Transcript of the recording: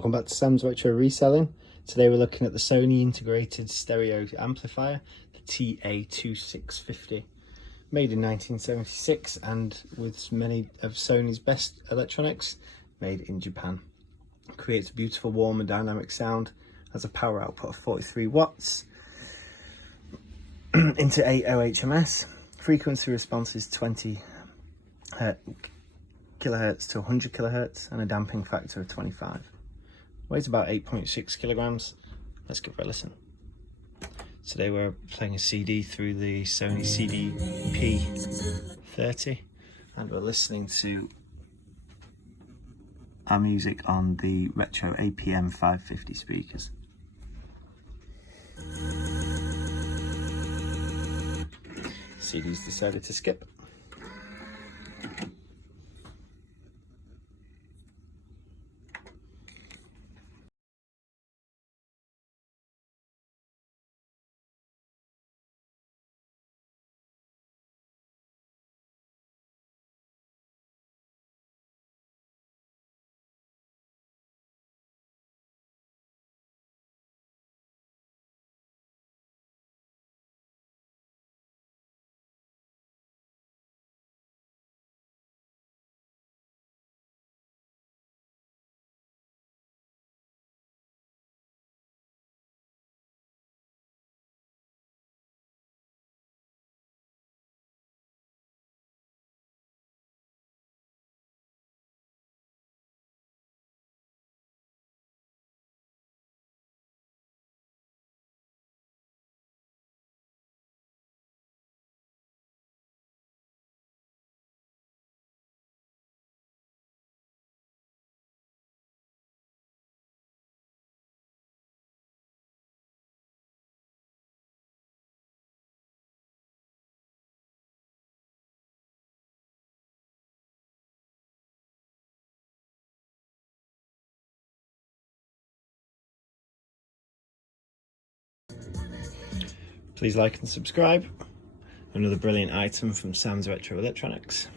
Welcome back to Sam's Retro Reselling. Today we're looking at the Sony integrated stereo amplifier, the TA-2650. Made in 1976 and with many of Sony's best electronics, made in Japan. It creates a beautiful, warm and dynamic sound, has a power output of 43 watts into 8 OHMS. Frequency response is 20 kilohertz to 100 kilohertz and a damping factor of 25. Weighs about 8.6 kilograms. Let's give it a listen. Today we're playing a CD through the Sony CDP-30 and we're listening to our music on the retro APM 550 speakers. CD's decided to skip. Please like and subscribe. Another brilliant item from Sam's Retro Electronics.